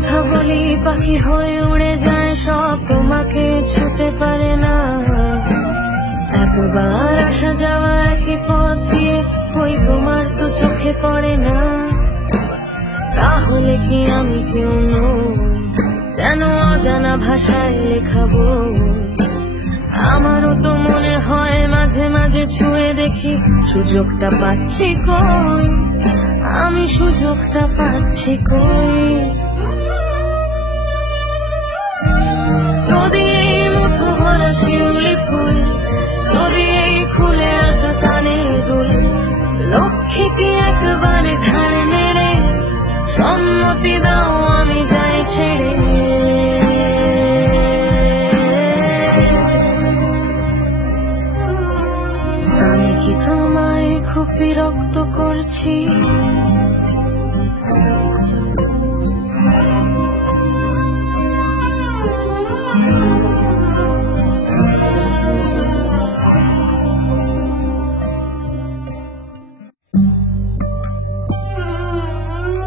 কথা বলি পাখি হয়ে উড়ে যায় সব, তোমাকে ছুতে পারে না। এতবার আসা যাওয়া একই পথ দিয়ে, ওই তোমার তো চোখে পড়ে না। তাহলে কি আমি কেউ নই, যেন অজানা ভাষায় লেখাবো? আমারও তো মনে হয় মাঝে মাঝে ছুঁয়ে দেখি, সুযোগটা পাচ্ছি কই, আমি সুযোগটা পাচ্ছি কই। যদি এই মুঠো ভরা শিউলি ফুল, যদি এই খুলে রাখা কানের দুল, লক্ষ্মীকে একবারে ঘাড়ে নেড়ে সম্মতি দাও আমি যাই ছেড়ে। আমি কি তোমায় খুব বিরক্ত করছি?